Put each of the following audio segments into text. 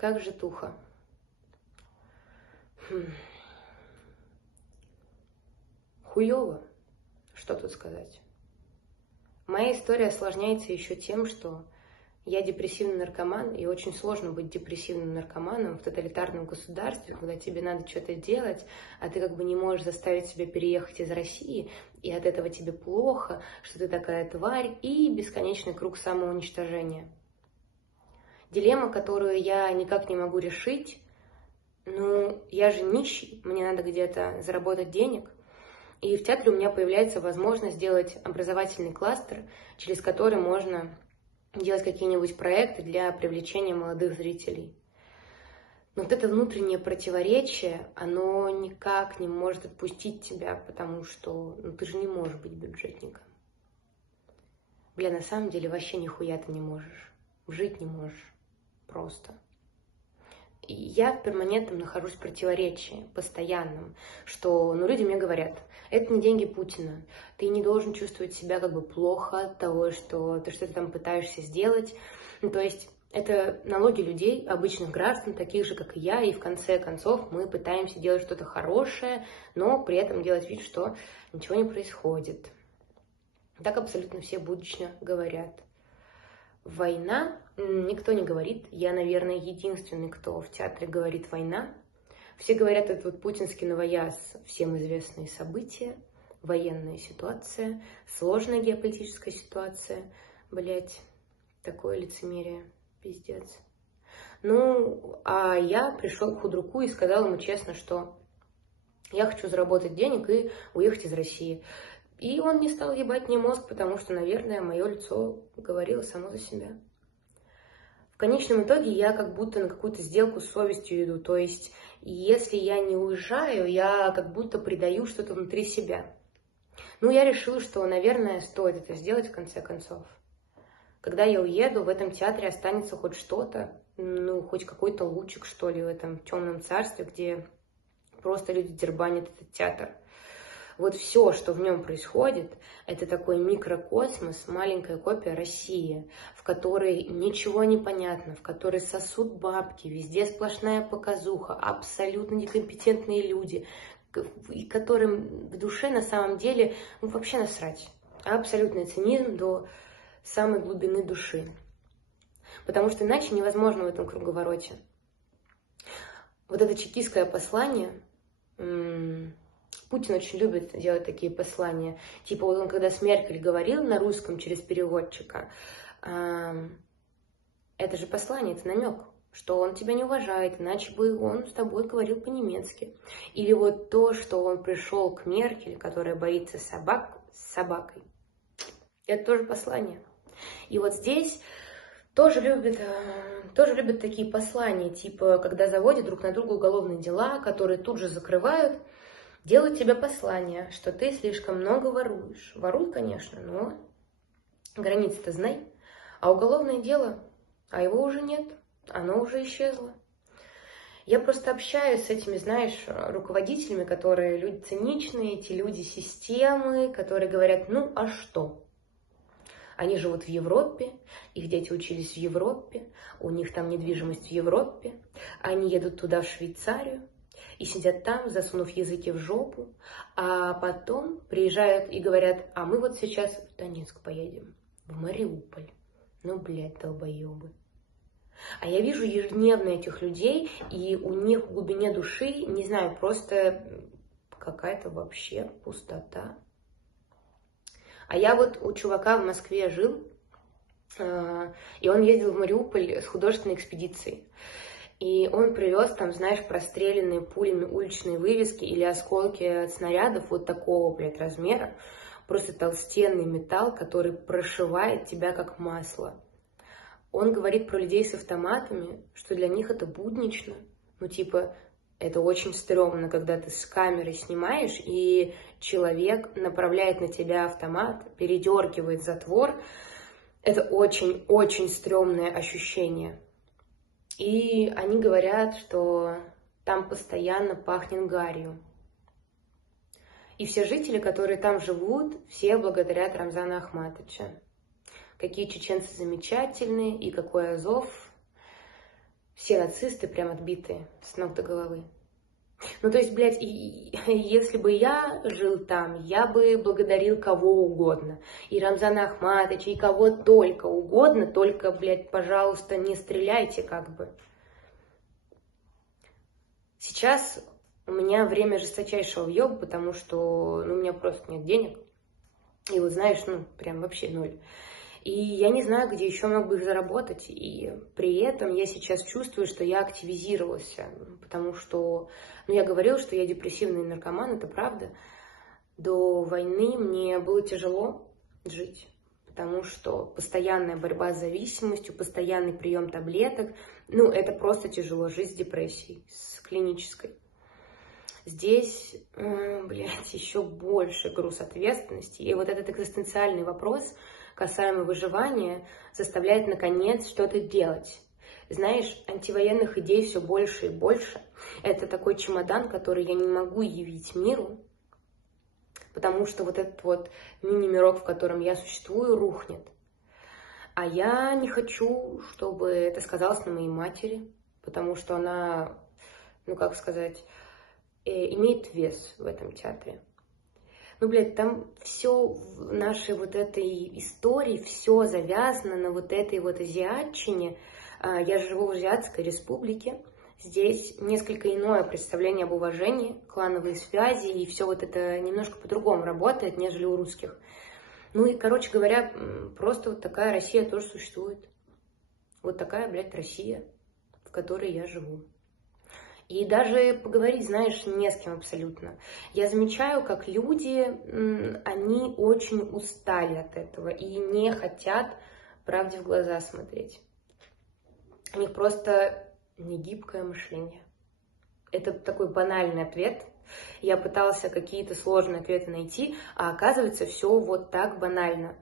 Как житуха? Хуёво, что тут сказать. Моя история осложняется еще тем, что я депрессивный наркоман, и очень сложно быть депрессивным наркоманом в тоталитарном государстве, когда тебе надо что-то делать, а ты как бы не можешь заставить себя переехать из России, и от этого тебе плохо, что ты такая тварь, и бесконечный круг самоуничтожения. Дилемма, которую я никак не могу решить, я же нищий, мне надо где-то заработать денег, и в театре у меня появляется возможность сделать образовательный кластер, через который можно делать какие-нибудь проекты для привлечения молодых зрителей. Но вот это внутреннее противоречие, оно никак не может отпустить тебя, потому что ты же не можешь быть бюджетником. Бля, на самом деле вообще нихуя ты не можешь. Жить не можешь. Просто. И я в перманентном нахожусь в противоречии, постоянном, что, люди мне говорят, это не деньги Путина, ты не должен чувствовать себя как бы плохо от того, что ты что-то там пытаешься сделать, то есть это налоги людей, обычных граждан, таких же, как и я, и в конце концов мы пытаемся делать что-то хорошее, но при этом делать вид, что ничего не происходит. Так абсолютно все буднично говорят. Война никто не говорит. Я, наверное, единственный, кто в театре говорит «война». Все говорят, это вот путинский новояз, всем известные события, военная ситуация, сложная геополитическая ситуация. Блять, такое лицемерие, пиздец. А я пришел к худруку и сказал ему честно, что я хочу заработать денег и уехать из России. И он не стал ебать мне мозг, потому что, наверное, мое лицо говорило само за себя. В конечном итоге я как будто на какую-то сделку с совестью иду. То есть, если я не уезжаю, я как будто предаю что-то внутри себя. Я решила, что, наверное, стоит это сделать в конце концов. Когда я уеду, в этом театре останется хоть что-то, хоть какой-то лучик, что ли, в этом темном царстве, где просто люди дербанят этот театр. Вот все, что в нем происходит, это такой микрокосмос, маленькая копия России, в которой ничего не понятно, в которой сосут бабки, везде сплошная показуха, абсолютно некомпетентные люди, и которым в душе на самом деле вообще насрать. Абсолютный цинизм до самой глубины души. Потому что иначе невозможно в этом круговороте. Вот это чекистское послание... Путин очень любит делать такие послания. Типа вот он когда с Меркель говорил на русском через переводчика, это же послание, это намек, что он тебя не уважает, иначе бы он с тобой говорил по-немецки. Или вот то, что он пришел к Меркель, которая боится собак, с собакой. Это тоже послание. И вот здесь тоже любят такие послания, типа когда заводят друг на друга уголовные дела, которые тут же закрывают, делают тебе послание, что ты слишком много воруешь. Воруй, конечно, но границы-то знай. А уголовное дело, а его уже нет, оно уже исчезло. Я просто общаюсь с этими, руководителями, которые люди циничные, эти люди системы, которые говорят, а что? Они живут в Европе, их дети учились в Европе, у них там недвижимость в Европе, они едут туда, в Швейцарию, и сидят там, засунув языки в жопу, а потом приезжают и говорят, а мы вот сейчас в Донецк поедем, в Мариуполь. Блядь, долбоебы. А я вижу ежедневно этих людей, и у них в глубине души, не знаю, просто какая-то вообще пустота. А я вот у чувака в Москве жил, и он ездил в Мариуполь с художественной экспедицией. И он привез там, простреленные пулями уличные вывески или осколки от снарядов вот такого, размера. Просто толстенный металл, который прошивает тебя как масло. Он говорит про людей с автоматами, что для них это буднично. Это очень стрёмно, когда ты с камерой снимаешь, и человек направляет на тебя автомат, передергивает затвор. Это очень-очень стрёмное ощущение. И они говорят, что там постоянно пахнет гарью. И все жители, которые там живут, все благодарят Рамзана Ахматовича. Какие чеченцы замечательные и какой Азов. все нацисты прям отбитые с ног до головы. Ну, то есть, блядь, если бы я жил там, я бы благодарил кого угодно. И Рамзана Ахматовича, и кого только угодно, только, блядь, пожалуйста, не стреляйте, как бы. Сейчас у меня время жесточайшего въеба, потому что, ну, у меня просто нет денег. И вот, знаешь, ну, прям вообще ноль. И я не знаю, где еще мог бы их заработать. И при этом я сейчас чувствую, что я активизировался. Потому что, ну, я говорила, что я депрессивный наркоман, это правда. До войны мне было тяжело жить. Потому что постоянная борьба с зависимостью, постоянный прием таблеток, ну, это просто тяжело жить с депрессией, с клинической. Здесь, блядь, еще больше груз ответственности. И вот этот экзистенциальный вопрос касаемо выживания заставляет, наконец, что-то делать. Знаешь, антивоенных идей все больше и больше. Это такой чемодан, который я не могу явить миру, потому что вот этот вот мини-мирок, в котором я существую, рухнет. А я не хочу, чтобы это сказалось на моей матери, потому что она, ну как сказать, имеет вес в этом театре. Ну, блядь, там все в нашей вот этой истории, все завязано на вот этой вот азиатчине. Я живу в Азиатской республике. Здесь несколько иное представление об уважении, клановые связи, и все вот это немножко по-другому работает, нежели у русских. Ну и, короче говоря, просто вот такая Россия тоже существует. Вот такая, блядь, Россия, в которой я живу. И даже поговорить, знаешь, не с кем абсолютно. Я замечаю, как люди, они очень устали от этого и не хотят правде в глаза смотреть. У них просто негибкое мышление. Это такой банальный ответ. Я пыталась какие-то сложные ответы найти, а оказывается, все вот так банально.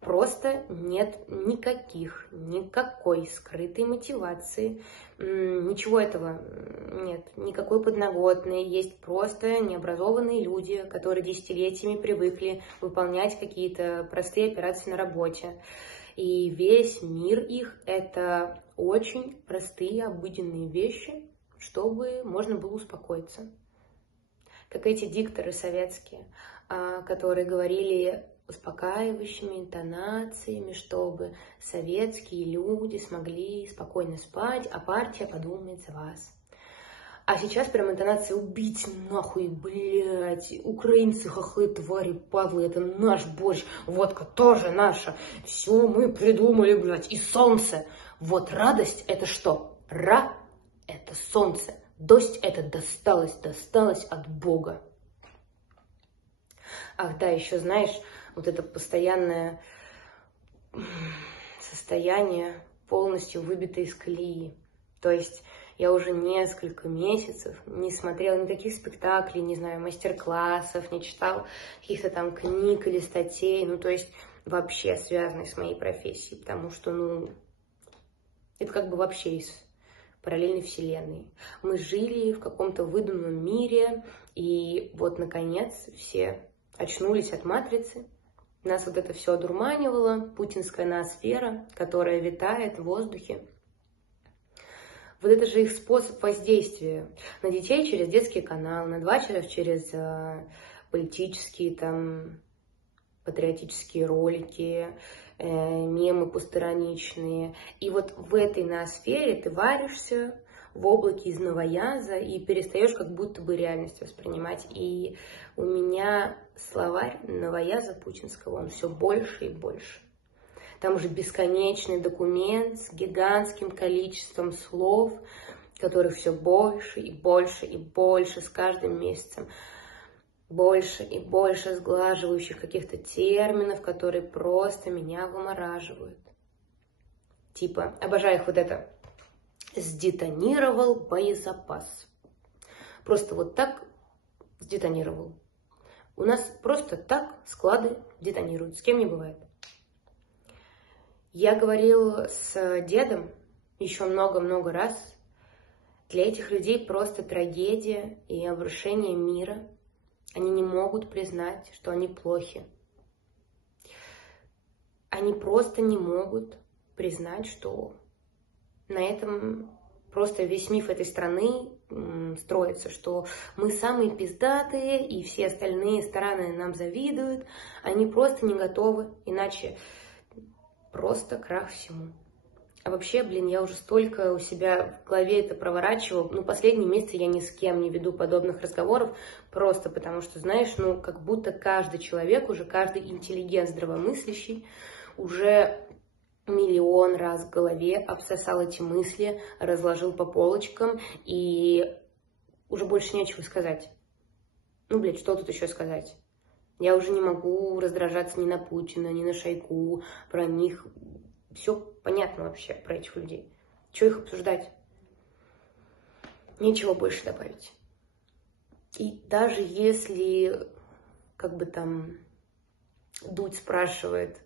Просто нет никакой скрытой мотивации, ничего этого нет, никакой подноготной. Есть просто необразованные люди, которые десятилетиями привыкли выполнять какие-то простые операции на работе. И весь мир их — это очень простые, обыденные вещи, чтобы можно было успокоиться. Как эти дикторы советские, которые говорили успокаивающими интонациями, чтобы советские люди смогли спокойно спать, а партия подумает за вас. А сейчас прям интонация «убить нахуй, блядь, украинцы, хохлы, твари, падлы, это наш борщ, водка тоже наша, все мы придумали, блядь, и солнце». Вот радость — это что? Ра — это солнце, дождь — это досталось от Бога. Ах да, еще знаешь, вот это постоянное состояние полностью выбито из колеи. То есть я уже несколько месяцев не смотрела никаких спектаклей, не знаю, мастер-классов, не читала каких-то там книг или статей, ну то есть вообще связанных с моей профессией, потому что, ну, это как бы вообще из параллельной вселенной. Мы жили в каком-то выдуманном мире, и вот, наконец, все очнулись от матрицы. Нас вот это все одурманивало, путинская ноосфера, которая витает в воздухе. Вот это же их способ воздействия на детей через детские каналы, на двачеров через политические, там, патриотические ролики, мемы постороничные. И вот в этой ноосфере ты варишься в облаке из новояза и перестаешь как будто бы реальность воспринимать. И у меня словарь новояза путинского, он все больше и больше. Там уже бесконечный документ с гигантским количеством слов, которых все больше и больше и больше с каждым месяцем. Больше и больше сглаживающих каких-то терминов, которые просто меня вымораживают. Типа, обожаю их вот это. Сдетонировал боезапас. Просто вот так сдетонировал. У нас просто так склады детонируют. С кем не бывает. Я говорила с дедом еще много-много раз. Для этих людей просто трагедия и обрушение мира. Они не могут признать, что они плохи. Они просто не могут признать, что на этом просто весь миф этой страны строится, что мы самые пиздатые, и все остальные страны нам завидуют. Они просто не готовы, иначе просто крах всему. А вообще, блин, я уже столько у себя в голове это проворачивала. Ну, последние месяцы я ни с кем не веду подобных разговоров, просто потому что, знаешь, ну, как будто каждый человек, уже каждый интеллигент здравомыслящий уже миллион раз в голове обсосал эти мысли, разложил по полочкам, и уже больше нечего сказать. Ну, блядь, что тут еще сказать? Я уже не могу раздражаться ни на Путина, ни на Шойгу, про них. Все понятно вообще про этих людей. Чего их обсуждать? Нечего больше добавить. И даже если, как бы там, Дудь спрашивает,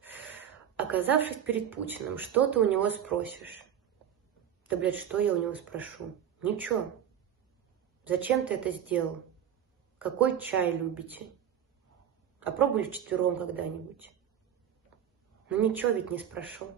оказавшись перед Путиным, что ты у него спросишь? Да, блядь, что я у него спрошу? Ничего. Зачем ты это сделал? Какой чай любите? А пробовали вчетвером когда-нибудь? Ну ничего ведь не спрошу.